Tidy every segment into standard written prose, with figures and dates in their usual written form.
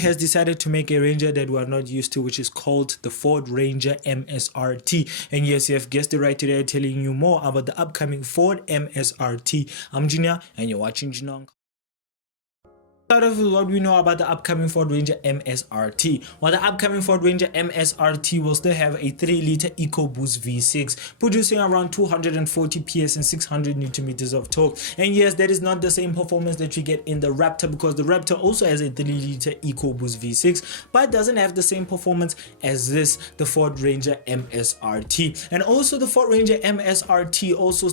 has decided to make a Ranger that we're not used to, which is called the Ford Ranger MSRT. And yes, you have guessed it right, today telling you more about the upcoming Ford MSRT. I'm Junior and you're watching Junior. Start off with what we know about the upcoming Ford Ranger MSRT. Well, the upcoming Ford Ranger MSRT will still have a 3-liter EcoBoost V6 producing around 240 PS and 600 Newton meters of torque. And yes, that is not the same performance that you get in the Raptor, because the Raptor also has a 3-liter EcoBoost V6 but doesn't have the same performance as this, the Ford Ranger MSRT. And also the Ford Ranger MSRT also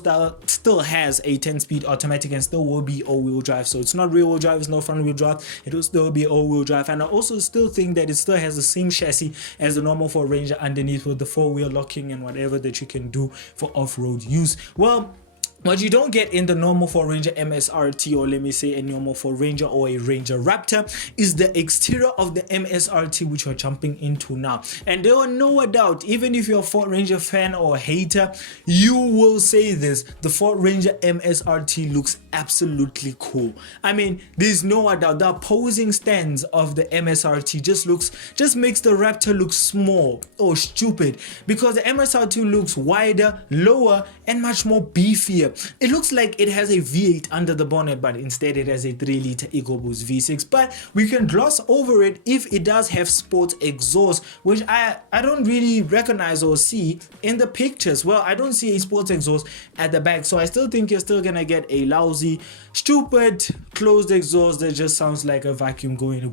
still has a 10-speed automatic and still will be all-wheel drive. So it's not rear-wheel drive, it's no front-wheel drive, it will still be all-wheel drive. And I also still think that it still has the same chassis as the normal Ford Ranger underneath, with the 4-wheel locking and whatever that you can do for off-road use. Well, what you don't get in the normal Ford Ranger MSRT, or let me say a normal Ford Ranger or a Ranger Raptor, is the exterior of the MSRT, which we're jumping into now. And there are no doubt, even if you're a Ford Ranger fan or a hater, you will say this: the Ford Ranger MSRT looks absolutely cool. I mean, there's no doubt the opposing stance of the MSRT just makes the Raptor look small or stupid, because the MSRT looks wider, lower, and much more beefier. It looks like it has a V8 under the bonnet, but instead it has a 3-liter EcoBoost V6. But we can gloss over it if it does have sports exhaust, which I don't really recognize or see in the pictures. Well, I don't see a sports exhaust at the back, so I still think you're still gonna get a lousy, stupid closed exhaust that just sounds like a vacuum going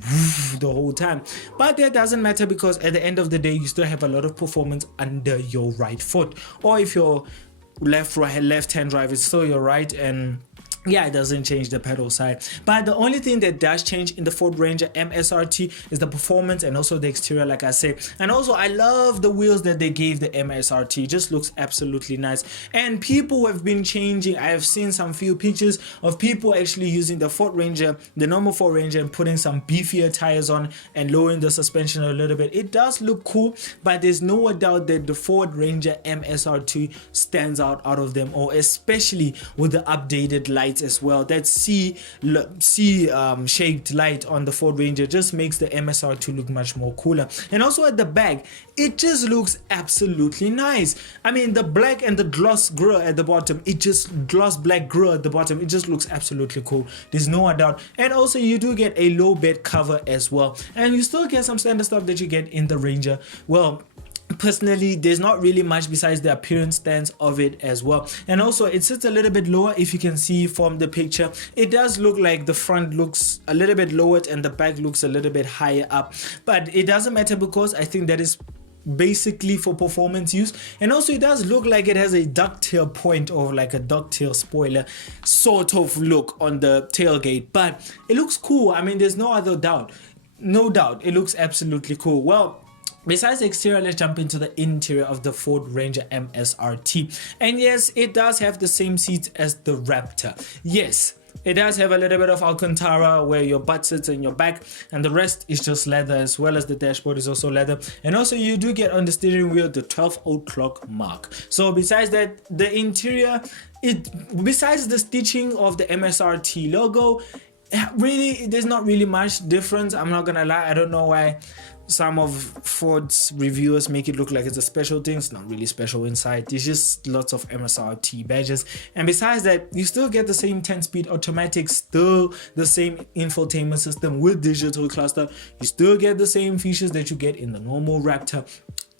the whole time. But that doesn't matter, because at the end of the day you still have a lot of performance under your right foot, or if you're left hand drive, it's still your right, and yeah, it doesn't change the pedal side. But the only thing that does change in the Ford Ranger MSRT is the performance and also the exterior, like I said. And also I love the wheels that they gave the MSRT. It just looks absolutely nice. And people have been changing. I have seen some few pictures of people actually using the Ford Ranger, the normal Ford Ranger, and putting some beefier tires on and lowering the suspension a little bit. It does look cool, but there's no doubt that the Ford Ranger MSRT stands out of them, or especially with the updated lights as well. That C shaped light on the Ford Ranger just makes the MSRT look much more cooler. And also at the back, it just looks absolutely nice. I mean, the black and the gloss grille at the bottom, gloss black grille at the bottom, it just looks absolutely cool. There's no doubt. And also you do get a low bed cover as well, and you still get some standard stuff that you get in the Ranger. Well, personally, there's not really much besides the appearance stance of it as well. And also it sits a little bit lower. If you can see from the picture, it does look like the front looks a little bit lowered and the back looks a little bit higher up, but it doesn't matter, because I think that is basically for performance use. And also it does look like it has a ducktail point, or like a ducktail spoiler sort of look on the tailgate, but it looks cool. I mean, there's no doubt it looks absolutely cool. Well, besides the exterior, let's jump into the interior of the Ford Ranger MSRT. And yes, it does have the same seats as the Raptor. Yes, it does have a little bit of Alcantara where your butt sits in your back, and the rest is just leather, as well as the dashboard is also leather. And also you do get on the steering wheel the 12 o'clock mark. So besides that, the interior, besides the stitching of the MSRT logo, really there's not really much difference. I'm not gonna lie, I don't know why some of Ford's reviewers make it look like it's a special thing. It's not really special inside. There's just lots of MSRT badges. And besides that, you still get the same 10-speed automatic, still the same infotainment system with digital cluster. You still get the same features that you get in the normal Raptor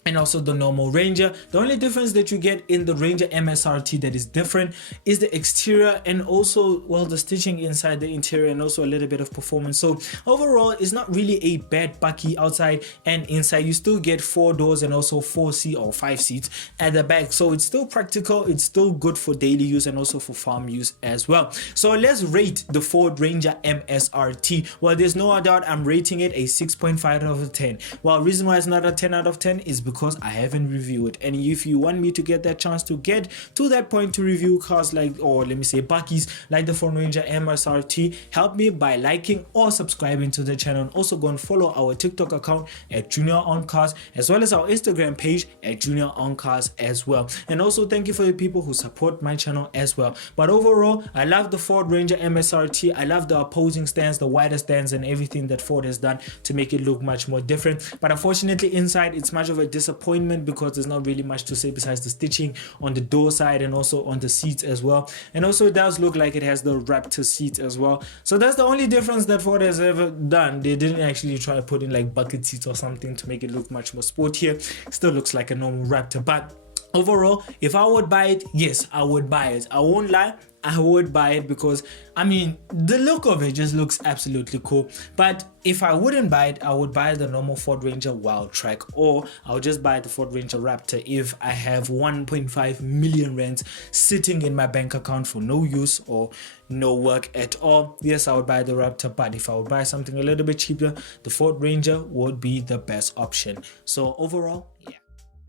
and also the normal Ranger. The only difference that you get in the Ranger MSRT that is different is the exterior, and also, well, the stitching inside the interior, and also a little bit of performance. So overall, it's not really a bad bakkie outside and inside. You still get 4 doors and also 5 seats at the back. So it's still practical, it's still good for daily use and also for farm use as well. So let's rate the Ford Ranger MSRT. Well, there's no doubt I'm rating it a 6.5 out of 10. Well, reason why it's not a 10 out of 10 is because because I haven't reviewed it. And if you want me to get that chance to get to that point to review cars like, or let me say buckies like the Ford Ranger MSRT, help me by liking or subscribing to the channel, and also go and follow our TikTok account at Junior on Cars, as well as our Instagram page at Junior on Cars as well. And also thank you for the people who support my channel as well. But overall, I love the Ford Ranger MSRT. I love the opposing stands, the wider stands, and everything that Ford has done to make it look much more different. But unfortunately inside it's much of a disappointment because there's not really much to say besides the stitching on the door side and also on the seats as well. And also it does look like it has the Raptor seats as well. So that's the only difference that Ford has ever done. They didn't actually try to put in like bucket seats or something to make it look much more sportier. Still looks like a normal Raptor. But overall, if I would buy it, yes, I would buy it. I won't lie, I would buy it because I mean the look of it just looks absolutely cool. But if I wouldn't buy it, I would buy the normal Ford Ranger Wildtrak, or I'll just buy the Ford Ranger Raptor if I have 1.5 million rands sitting in my bank account for no use or no work at all. Yes, I would buy the Raptor, but if I would buy something a little bit cheaper, the Ford Ranger would be the best option. So overall, yeah.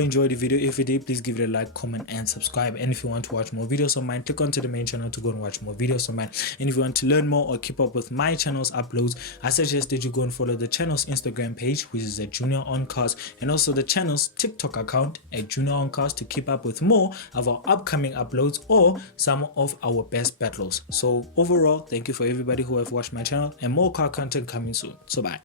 Enjoyed the video. If you did, please give it a like, comment, and subscribe. And if you want to watch more videos of mine, click onto the main channel to go and watch more videos of mine. And if you want to learn more or keep up with my channel's uploads, I suggest that you go and follow the channel's Instagram page, which is at Junior on Cars, and also the channel's TikTok account at Junior on Cars to keep up with more of our upcoming uploads or some of our best battles. So overall, thank you for everybody who have watched my channel, and more car content coming soon. So bye.